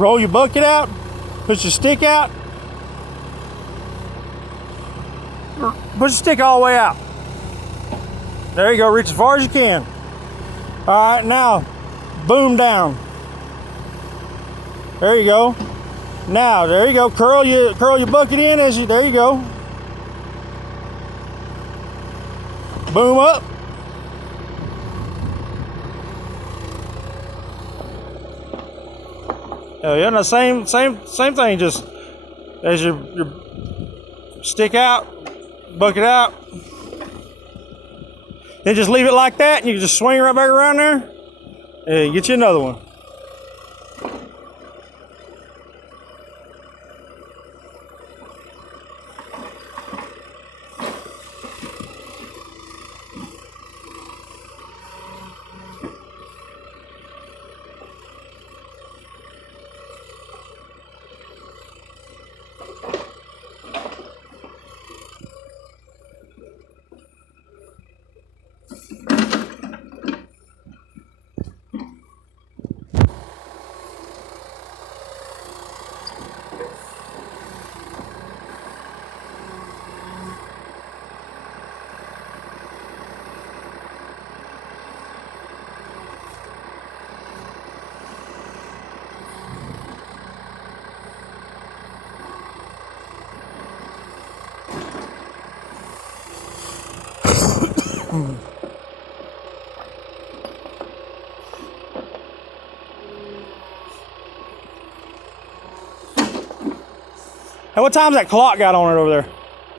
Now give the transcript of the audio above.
Roll your bucket out, push your stick out. Push your stick all the way out. There you go, reach as far as you can. All right, now, boom down. There you go. Now, there you go, curl your bucket in as you, there you go. Boom up. Oh yeah, no, same thing, just as your stick out, bucket out. Then just leave it like that and you can just swing right back around there and get you another one. Hey, what time's that clock got on it over there?